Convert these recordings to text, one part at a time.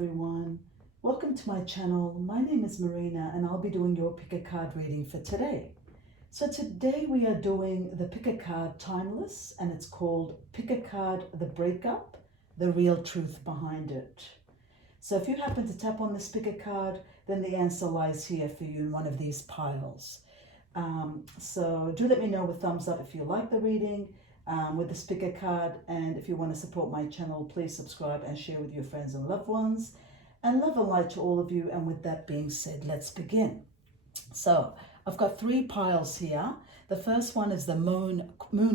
Everyone, welcome to my channel. My name is Marina and I'll be doing your pick a card reading for today. So today we are doing the pick a card timeless, and it's called Pick a Card, the Breakup, the Real Truth Behind It. So if you happen to tap on this pick a card, then the answer lies here for you in one of these piles. So do let me know with thumbs up if you like the reading with this pick a card, and if you want to support my channel, please subscribe and share with your friends and loved ones. And love and light to all of you. And with that being said, let's begin. So I've got three piles here. The first one is the moon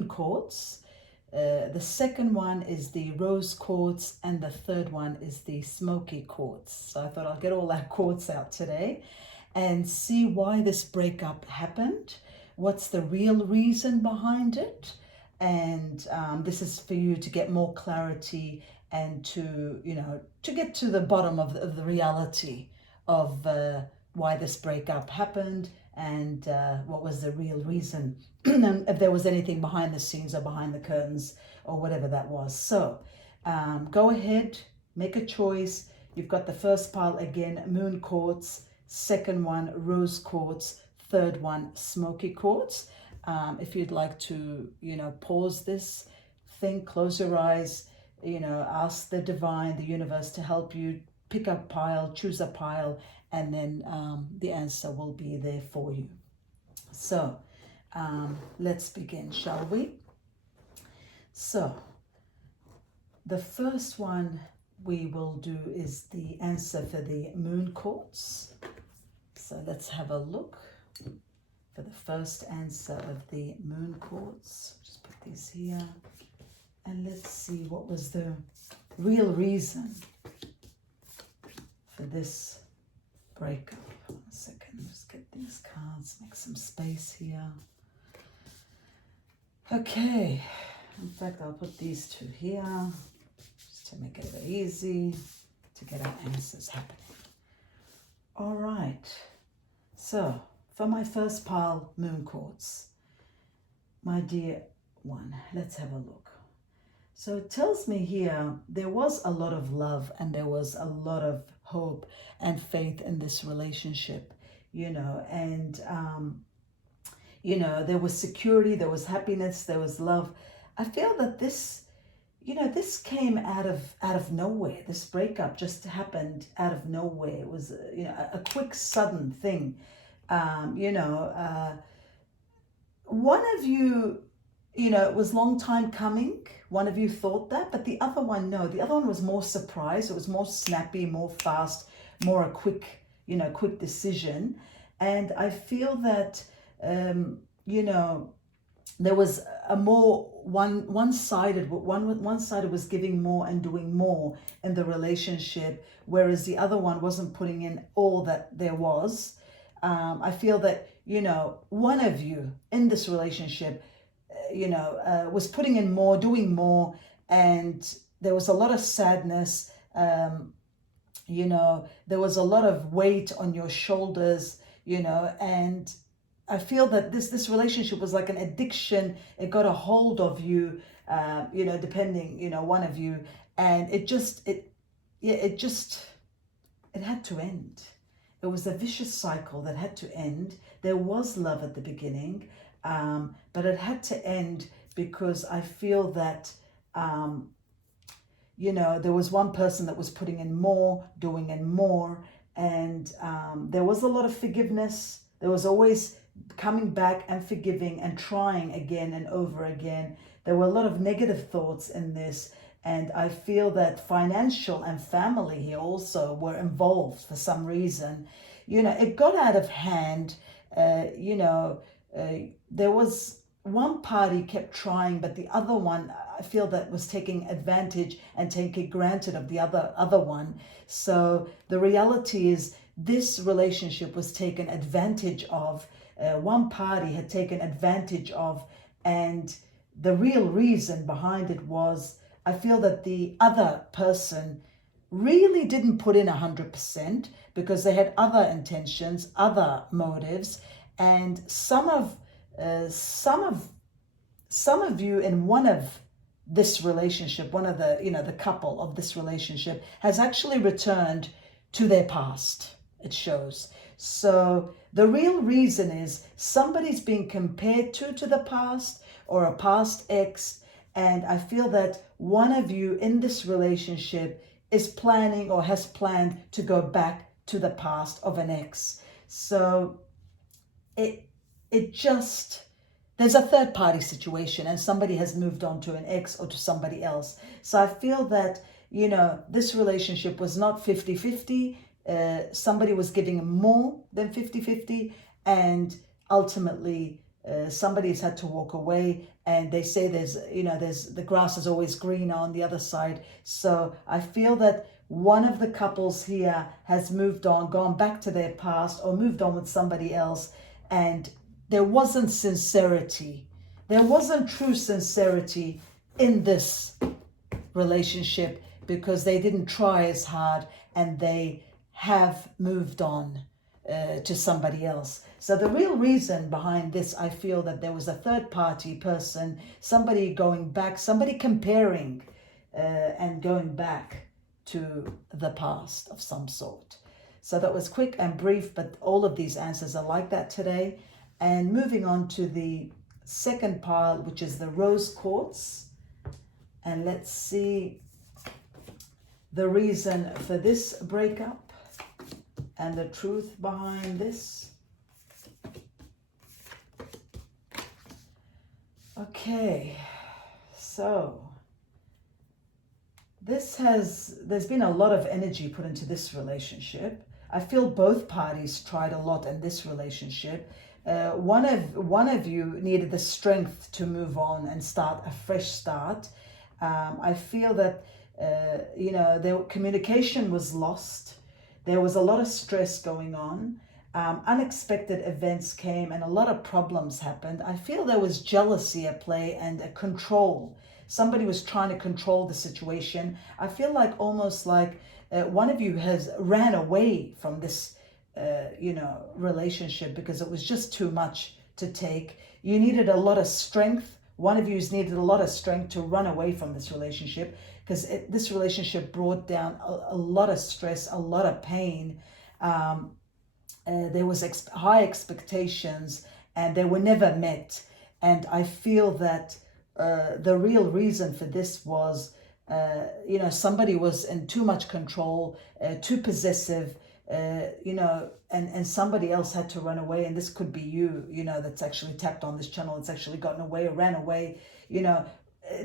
quartz. The second one is the rose quartz, and the third one is the smoky quartz. So I thought I'll get all that quartz out today and see why this breakup happened. What's the real reason behind it? And this is for you to get more clarity and to get to the bottom of the reality of why this breakup happened, and what was the real reason, and if there was anything behind the scenes or behind the curtains or whatever that was. So go ahead, make a choice. You've got the first pile again, moon quartz, second one, rose quartz, third one, smoky quartz. If you'd like to, pause this thing, close your eyes, ask the divine, the universe to help you pick a pile, choose a pile, and then the answer will be there for you. So let's begin, shall we? So the first one we will do is the answer for the moon quartz. So let's have a look for the first answer of the moon quartz. Just put these here. And let's see what was the real reason for this breakup. 1 second, just get these cards, make some space here. Okay, in fact, I'll put these two here just to make it very easy to get our answers happening. All right, so for my first pile, moon quartz, my dear one, let's have a look. So it tells me here there was a lot of love and there was a lot of hope and faith in this relationship, and there was security, there was happiness, there was love. I feel that this came out of nowhere. This breakup just happened out of nowhere. It was a quick, sudden thing. One of you, it was long time coming. One of you thought that, but the other one, no. The other one was more surprised. It was more snappy, more fast, more a quick decision. And I feel that, there was a more one-sided was giving more and doing more in the relationship, whereas the other one wasn't putting in all that there was. I feel that, one of you in this relationship, was putting in more, doing more, and there was a lot of sadness. There was a lot of weight on your shoulders, and I feel that this relationship was like an addiction. It got a hold of you, depending, one of you, and it had to end. It was a vicious cycle that had to end. There was love at the beginning, but it had to end because I feel that, there was one person that was putting in more, doing in more, and there was a lot of forgiveness. There was always coming back and forgiving and trying again and over again. There were a lot of negative thoughts in this, and I feel that financial and family here also were involved for some reason. It got out of hand. There was one party kept trying, but the other one, I feel that was taking advantage and taking granted of the other one. So the reality is this relationship was taken advantage of. One party had taken advantage of, and the real reason behind it was, I feel that the other person really didn't put in 100% because they had other intentions, other motives, and some of you in one of this relationship, one of the couple of this relationship has actually returned to their past, it shows. So the real reason is somebody's being compared to the past or a past ex, and I feel that one of you in this relationship is planning or has planned to go back to the past of an ex. So it just, there's a third party situation and somebody has moved on to an ex or to somebody else. So I feel that, this relationship was not 50-50. Somebody was giving more than 50-50, and ultimately somebody's had to walk away. And they say there's the grass is always greener on the other side. So I feel that one of the couples here has moved on, gone back to their past, or moved on with somebody else, and there wasn't sincerity. There wasn't true sincerity in this relationship because they didn't try as hard, and they have moved on to somebody else. So the real reason behind this, I feel that there was a third party person, somebody going back, somebody comparing and going back to the past of some sort. So that was quick and brief, but all of these answers are like that today. And moving on to the second pile, which is the rose quartz. And let's see the reason for this breakup and the truth behind this. Okay, so there's been a lot of energy put into this relationship. I feel both parties tried a lot in this relationship. One of you needed the strength to move on and start a fresh start. I feel that their communication was lost. There was a lot of stress going on. Unexpected events came and a lot of problems happened. I feel there was jealousy at play and a control. Somebody was trying to control the situation. I feel like almost like one of you has ran away from this relationship because it was just too much to take. You needed a lot of strength. One of you's needed a lot of strength to run away from this relationship because this relationship brought down a lot of stress, a lot of pain. There was high expectations and they were never met. And I feel that the real reason for this was, somebody was in too much control, too possessive, and somebody else had to run away. And this could be you, that's actually tapped on this channel, it's actually gotten away or ran away,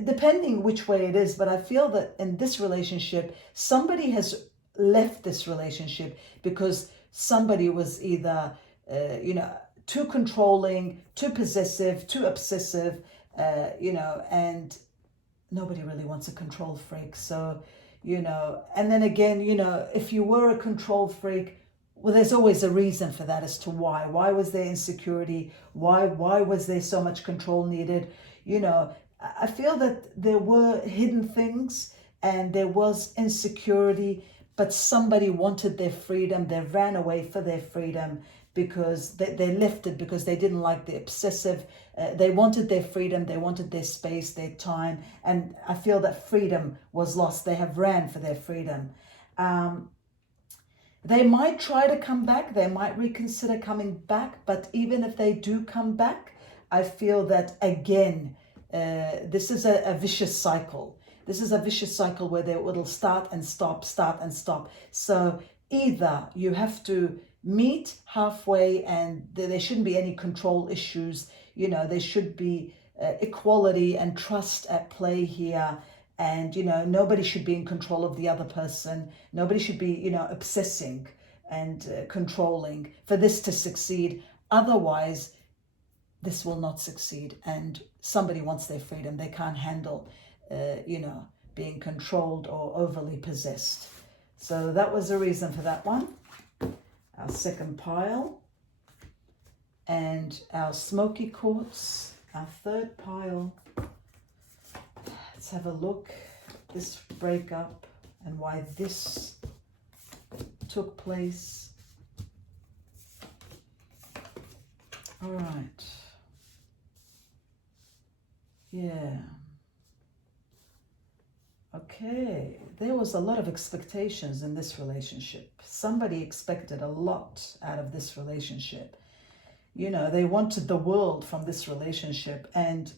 depending which way it is. But I feel that in this relationship, somebody has left this relationship because somebody was either, too controlling, too possessive, too obsessive, and nobody really wants a control freak. So, and then again, if you were a control freak, well, there's always a reason for that as to why. Why was there insecurity? Why was there so much control needed? I feel that there were hidden things and there was insecurity, but somebody wanted their freedom. They ran away for their freedom because they left it because they didn't like the obsessive. They wanted their freedom. They wanted their space, their time. And I feel that freedom was lost. They have ran for their freedom. They might try to come back. They might reconsider coming back. But even if they do come back, I feel that, again, this is a vicious cycle. This is a vicious cycle where it'll start and stop, start and stop. So either you have to meet halfway and there shouldn't be any control issues. There should be equality and trust at play here. And, nobody should be in control of the other person. Nobody should be, obsessing and controlling for this to succeed. Otherwise, this will not succeed. And somebody wants their freedom. They can't handle you know, being controlled or overly possessed. So that was the reason for that one. Our second pile. And our Smoky quartz, our third pile. Let's have a look. This breakup and why this took place. All right. Yeah. Okay. There was a lot of expectations in this relationship. Somebody expected a lot out of this relationship. You know, they wanted the world from this relationship, and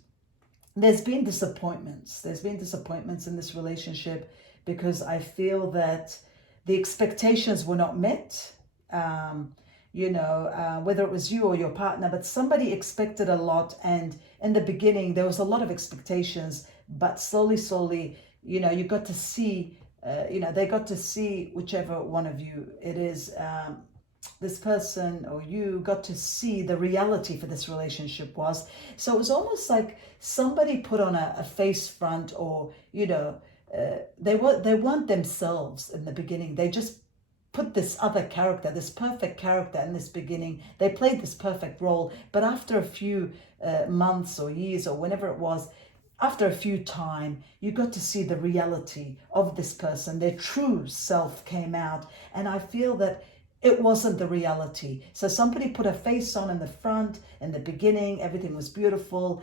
there's been disappointments. There's been disappointments in this relationship because I feel that the expectations were not met. You know, whether it was you or your partner, but somebody expected a lot. And in the beginning, there was a lot of expectations, but slowly, you know, you got to see, you know, they got to see, whichever one of you it is, this person or you got to see the reality for this relationship was. So it was almost like somebody put on a face front, or, you know, they weren't themselves in the beginning. They just put this other character, this perfect character in this beginning. They played this perfect role, but after a few months or years or whenever it was, after a few time, you got to see the reality of this person. Their true self came out, and I feel that it wasn't the reality. So somebody put a face on in the front, in the beginning, everything was beautiful.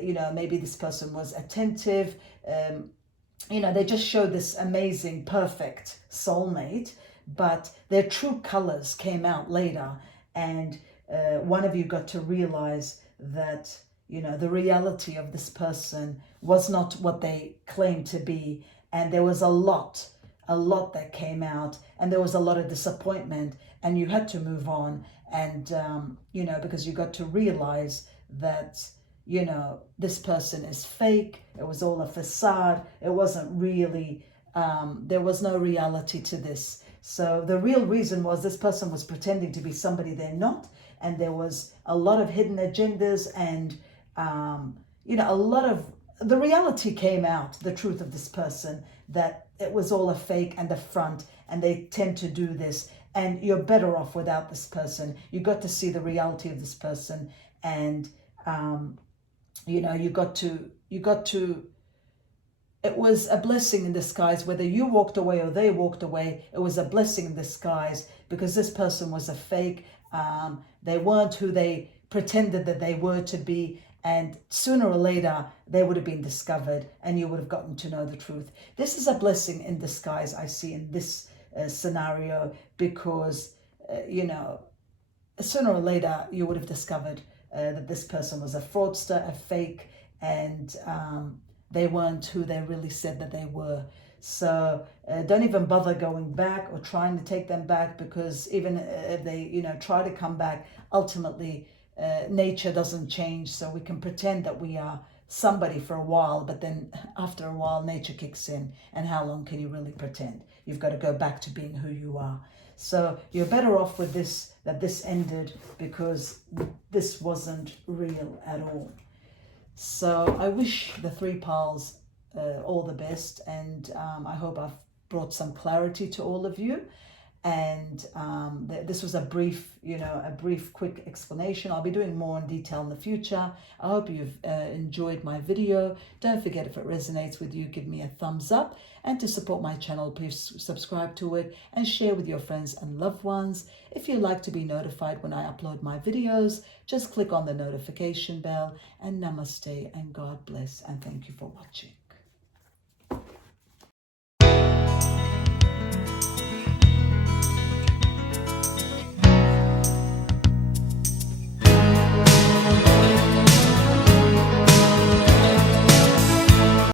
You know, maybe this person was attentive. You know, they just showed this amazing, perfect soulmate, but their true colors came out later. And one of you got to realize that, you know, the reality of this person was not what they claimed to be. And there was a lot that came out, and there was a lot of disappointment, and you had to move on. And, you know, because you got to realize that, you know, this person is fake. It was all a facade. It wasn't really, there was no reality to this. So the real reason was this person was pretending to be somebody they're not. And there was a lot of hidden agendas, and, you know, a lot of the reality came out, the truth of this person, that it was all a fake and a front, and they tend to do this, and you're better off without this person. You got to see the reality of this person, and you know, you got to, it was a blessing in disguise. Whether you walked away or they walked away, it was a blessing in disguise, because this person was a fake. They weren't who they pretended that they were to be. And sooner or later, they would have been discovered, and you would have gotten to know the truth. This is a blessing in disguise, I see, in this scenario, because, you know, sooner or later, you would have discovered that this person was a fraudster, a fake, and they weren't who they really said that they were. So don't even bother going back or trying to take them back, because even if they, you know, try to come back, ultimately, nature doesn't change. So we can pretend that we are somebody for a while, but then after a while nature kicks in, and how long can you really pretend? You've got to go back to being who you are. So you're better off with this, that this ended, because this wasn't real at all. So I wish the three piles all the best, and I hope I've brought some clarity to all of you. And this was a brief, you know, quick explanation. I'll be doing more in detail in the future. I hope you've enjoyed my video. Don't forget, if it resonates with you, give me a thumbs up. And to support my channel, please subscribe to it and share with your friends and loved ones. If you'd like to be notified when I upload my videos, just click on the notification bell. And namaste, and God bless, and thank you for watching.